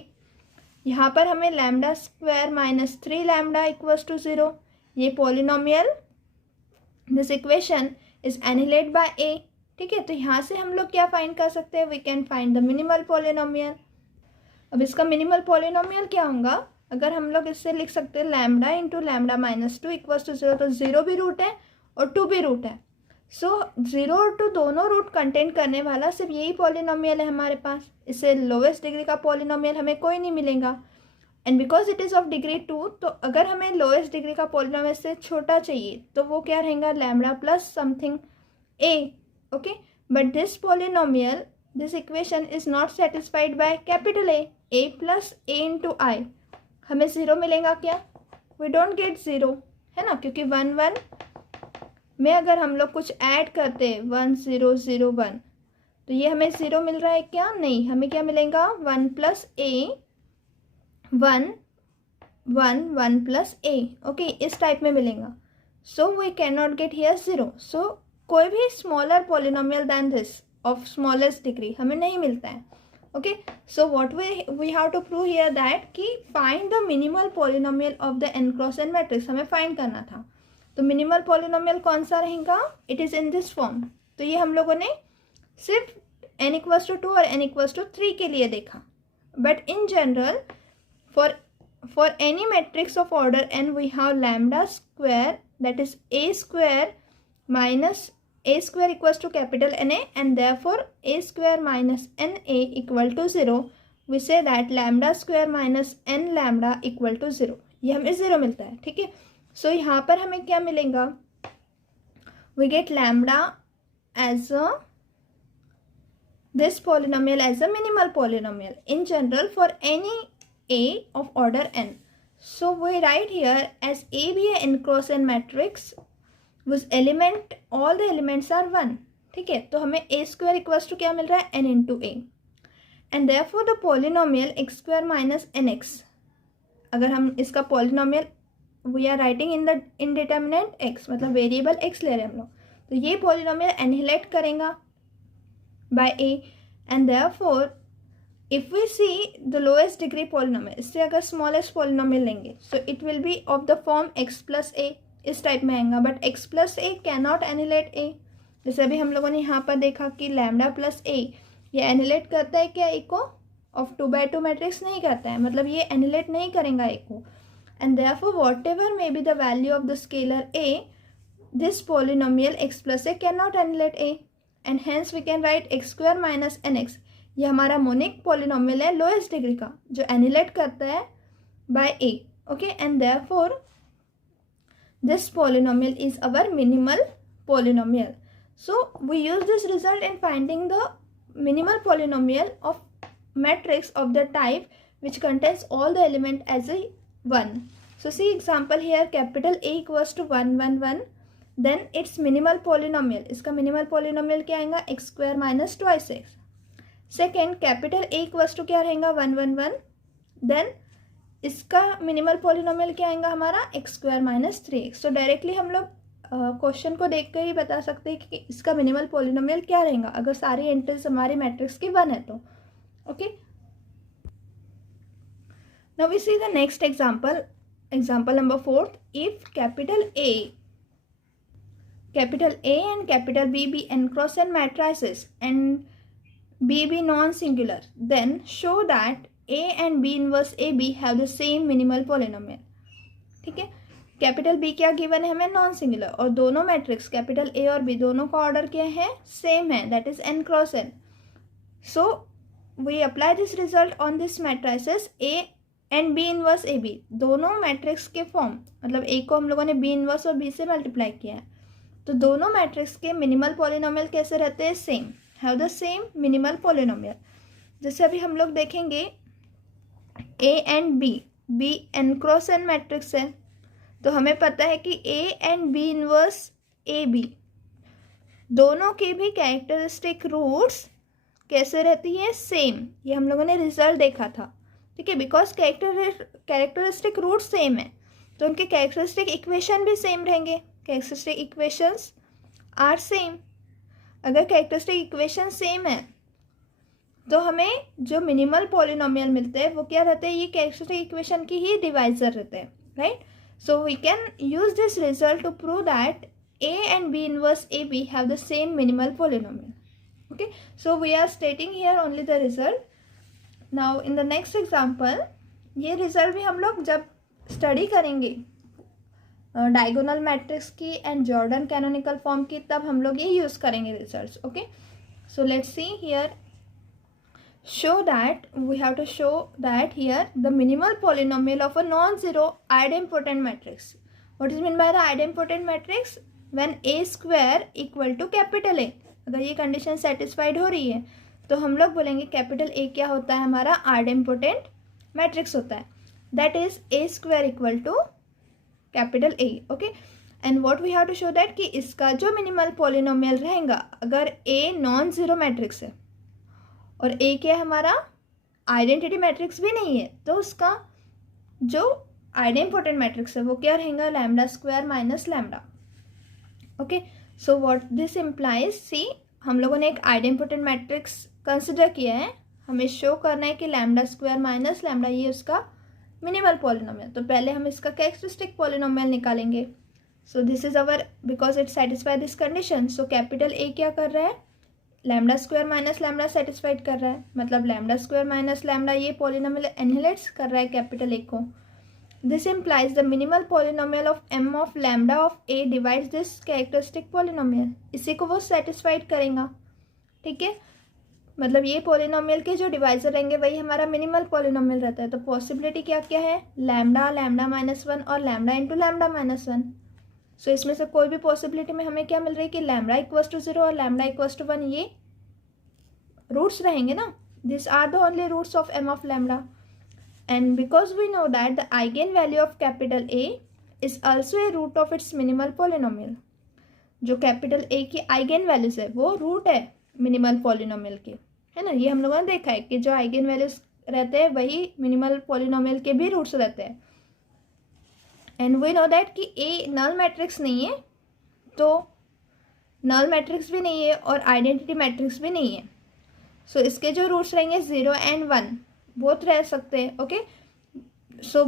यहाँ पर हमें lambda square minus 3 lambda equals to 0. ये polynomial, this equation is annihilate by a, ठीक है। तो यहाँ से हम लोग क्या फाइंड कर सकते हैं, we can find the minimal polynomial. अब इसका मिनिमल पॉलिनोमियल क्या होगा, अगर हम लोग इससे लिख सकते हैं lambda into lambda minus 2 equals to 0, तो 0 भी रूट है और 2 भी रूट है, सो 0 और 2 दोनों रूट कंटेंट करने वाला सिर्फ यही पॉलिनोमियल है हमारे पास। इससे लोवेस्ट डिग्री का पॉलिनोमियल हमें कोई नहीं मिलेगा, and because it is of degree 2, तो अगर हमें लोवेस्ट डिग्री का पॉलिनोमियल से छोटा चाहिए तो वो क्या रहेगा, lambda plus something A, okay. But this polynomial, this equation is not satisfied by capital A plus A into I, हमें 0 मिलेगा क्या, वी डोंट गेट 0, है ना, क्योंकि 1 1 में अगर हम लोग कुछ ऐड करते हैं 1 0 0 1, तो ये हमें 0 मिल रहा है क्या, नहीं, हमें क्या मिलेगा 1 plus A 1 1 1 plus A, okay, इस टाइप में मिलेगा। So we can not get here 0, so कोई भी smaller polynomial than this of smallest degree हमें नहीं मिलता है, okay. So what we have to prove here that कि find the minimal polynomial of the n cross n matrix हमें find करना था। तो मिनिमल पॉलिनोमियल कौन सा रहेगा, it is in this form. तो ये हम लोगों ने सिर्फ n इक्वल्स टू 2 और n इक्वल्स टू 3 के लिए देखा, but in general for any matrix of order n we have lambda square that is a square minus a square equals to capital NA and therefore a square minus NA equal to 0, we say that lambda square minus n lambda equal to 0, ये हमें 0 मिलता है, ठीक है। सो यहाँ पर हमें क्या मिलेगा, we get lambda as a this polynomial as a minimal polynomial in general for any a of order n. So we write here as A be a n cross n matrix whose element, all the elements are 1, ठीक है। तो हमें a square equals to क्या मिल रहा है, n into a, and therefore the polynomial x square minus nx, अगर हम इसका polynomial we are writing in the indeterminate x, मतलब वेरिएबल x ले रहे हैं हम लोग, तो ये पॉलिनोमियल एनिहिलेट करेगा by a, and therefore if we see the lowest degree polynomial, इससे अगर स्मॉलेस्ट पॉलिनोमियल लेंगे, so it will be of the form x plus a, इस टाइप में आएगा, but x plus a can not annihilate a। जैसे अभी हम लोगों ने यहाँ पर देखा कि लैम्डा प्लस a ये एनिहिलेट करता है क्या, a को ऑफ 2x2 मैट्रिक्स नहीं करता है, मतलब ये एनिहिलेट नहीं करेगा a को, and therefore whatever may be the value of the scalar a, this polynomial x plus a cannot annihilate a, and hence we can write x square minus nx, ये हमारा मोनिक पॉलिनोमियल है lowest degree का जो annihilate करता है by a, okay, and therefore this polynomial is our minimal polynomial. So we use this result in finding the minimal polynomial of matrix of the type which contains all the element as a 1. So see example here, capital A equals to 1 1 1, then its minimal polynomial, इसका minimal polynomial क्या आएगा, x square minus twice x. Second, capital A equals to क्या रहेगा, 1 1 1, then इसका minimal polynomial क्या आएगा हमारा, x square minus 3x. So directly हम लोग क्वेश्चन को देख कर ही बता सकते हैं कि इसका मिनिमल पॉलिनोमियल क्या रहेगा अगर सारी एंट्रीज हमारी मैट्रिक्स की 1 है तो, okay. Now we see the next example. Example number 4. If capital A and capital B be n cross n matrices and B be non-singular, then show that A and B inverse AB have the same minimal polynomial. ठीक है, capital B क्या given है हमें, non singular, और दोनों matrix capital A और B दोनों का ऑर्डर क्या है, सेम है, that is n cross n. So we apply this result on this matrices A and B inverse A B, दोनों मैट्रिक्स के फॉर्म, मतलब ए को हम लोगों ने बी इनवर्स और बी से मल्टीप्लाई किया है, तो दोनों मैट्रिक्स के मिनिमल पॉलिनोमियल कैसे रहते हैं, same, have the same minimal polynomial. जैसे अभी हम लोग देखेंगे A and B N cross N matrix है, तो हमें पता है कि A and B inverse A B दोनों के भी कैरेक्टरिस्टिक रूट्स कैसे रहती है, सेम. ये हम लोगों ने रिजल्ट देखा था, ठीक है, बिकॉज कैरेक्टरिस्टिक रूट सेम है तो उनके कैरेक्टरिस्टिक इक्वेशन भी सेम रहेंगे. Characteristic equations are same. अगर कैरेक्टरिस्टिक इक्वेशन सेम है तो हमें जो मिनिमल पॉलिनोमियल मिलते हैं वो क्या रहते हैं, ये कैरेक्टरिस्टिक इक्वेशन की ही डिवाइजर रहते हैं, right. So we can use this result to prove that A and B inverse A B have the same minimal polynomial. Okay, so we are stating here only the result. Now in the next example, ये result भी हम लोग जब study करेंगे diagonal matrix की and Jordan canonical form की, तब हम लोग ये यूज़ करेंगे results. Okay, so let's see here. Show that we have to show that here the minimal polynomial of a non-zero idempotent matrix. What is meant by the idempotent matrix? When a square equal to capital A. अगर ये condition satisfied हो रही है तो हम लोग बोलेंगे capital A क्या होता है, हमारा idempotent मैट्रिक्स होता है. That is a square equal to capital A. Okay, and what we have to show that कि इसका जो मिनिमल पॉलिनोमियल रहेगा, अगर A नॉन जीरो मैट्रिक्स है और ए क्या है हमारा, आइडेंटिटी मैट्रिक्स भी नहीं है, तो उसका जो आइडेंपोटेंट मैट्रिक्स है वो क्या रहेगा, lambda square minus lambda. Okay, so what this implies, see हम लोगों ने एक आइडेंपोटेंट मैट्रिक्स कंसिडर किया है, हमें शो करना है कि लैम्डा स्क्वायर माइनस लैम्डा ये उसका मिनिमल पॉलिनोमियल. तो पहले हम इसका कैरेक्टरिस्टिक पॉलिनोमियल निकालेंगे. So this is our, because it satisfy this condition, so capital A क्या कर रहा है, lambda square minus lambda satisfied कर रहा है, मतलब लैम्डा स्क्वायर माइनस लैम्डा ये पॉलिनोमियल एनहिलेट्स कर रहा है कैपिटल ए को. This implies the minimal polynomial of M of lambda of A divides this characteristic polynomial, इसी को वो सेटिस्फाइड करेगा. ठीक है, मतलब ये पॉलिनोमियल के जो डिवाइजर रहेंगे वही हमारा मिनिमल पॉलिनोमियल रहता है. तो पॉसिबिलिटी क्या क्या है, लैम्डा, लैम्डा माइनस वन और lambda into lambda minus one. So इसमें से कोई भी पॉसिबिलिटी में हमें क्या मिल रही है कि लैम्डा इक्वल्स टू जीरो और लैम्डा इक्वल्स टू वन ये रूट्स रहेंगे ना. This are the only roots of M of lambda. And because we know that the eigen value of capital A is also a root of its minimal polynomial, जो capital A की eigen values है वो root है minimal polynomial के, है ना. ये हम लोगों ने देखा है कि जो आइगन वैल्यूज रहते हैं वही मिनिमल पॉलिनोमियल के भी रूट्स रहते हैं. एंड वी नो दैट कि ए नल मैट्रिक्स नहीं है, तो नल मैट्रिक्स भी नहीं है और आइडेंटिटी मैट्रिक्स भी नहीं है. सो इसके जो रूट्स रहेंगे 0 एंड 1 बोथ रह सकते हैं. Okay, so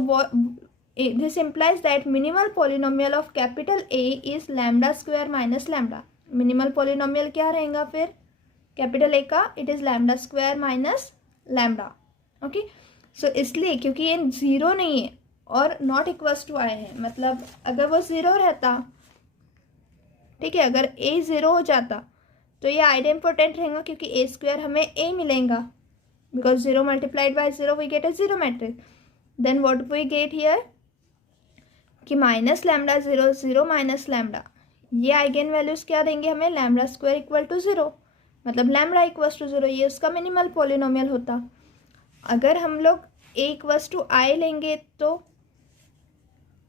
this implies that minimal polynomial of capital A is lambda square minus lambda. Minimal polynomial क्या रहेगा फिर कैपिटल ए का, it is lambda square minus lambda. Okay, so इसलिए क्योंकि ये 0 नहीं है और नॉट इक्वल्स टू आई है, मतलब अगर वो 0 रहता, ठीक है, अगर ए 0 हो जाता तो ये आइडेंपोटेंट रहेगा क्योंकि ए स्क्वायर हमें ए मिलेगा, because 0 multiplied by 0 we get a 0 matrix. Then what we get here कि माइनस लैम्डा 0 0 माइनस लैम्डा, ये आइगन वैल्यूज क्या देंगे हमें, लैम्डा स्क्वायर इक्वल टू 0, मतलब लैम्डा इक्वल्स टू 0, ये उसका मिनिमल पॉलिनोमियल होता. अगर हम लोग ए इक्वल्स टू आई लेंगे तो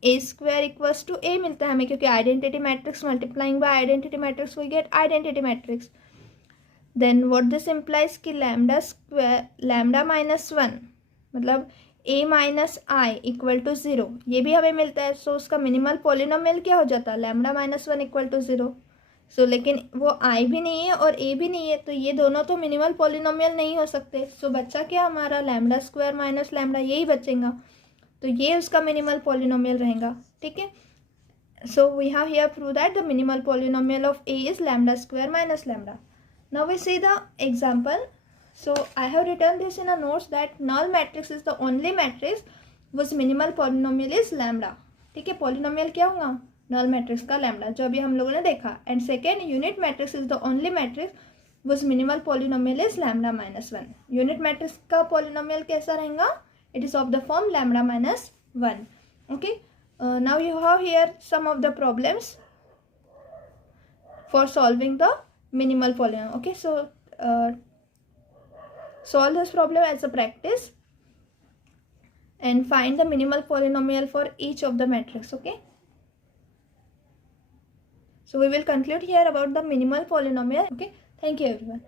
A square equals to A मिलता है हमें, क्योंकि identity matrix multiplying by identity matrix we get identity matrix. Then what this implies कि lambda square lambda minus one, मतलब A minus I equal to 0, ये भी हमें मिलता है. सो उसका मिनिमल पॉलिनोमियल क्या हो जाता है, lambda minus one equal to 0. So लेकिन वो आई भी नहीं है और ए भी नहीं है, तो ये दोनों तो मिनिमल पॉलिनोमियल नहीं हो सकते। सो बच्चा क्या हमारा लैम्डा स्क्वायर माइनस लैम्डा, यही बचेगा, तो ये उसका मिनिमल पॉलिनोमियल रहेगा। ठीक है, so we have here prove that the minimal polynomial of a is lambda square minus lambda. Now we see the example. So I have written this in a notes that null matrix is the only matrix whose minimal polynomial is lambda. ठीक है, polynomial क्या होगा, null matrix का lambda, जो अभी हम लोगों ने देखा। And second, unit matrix is the only matrix whose minimal polynomial is lambda minus 1. unit matrix का polynomial कैसा रहेगा, it is of the form lambda minus 1. Okay. Now you have here some of the problems for solving the minimal polynomial. Okay, so solve this problem as a practice and find the minimal polynomial for each of the matrix. Okay, so we will conclude here about the minimal polynomial. Okay, thank you everyone.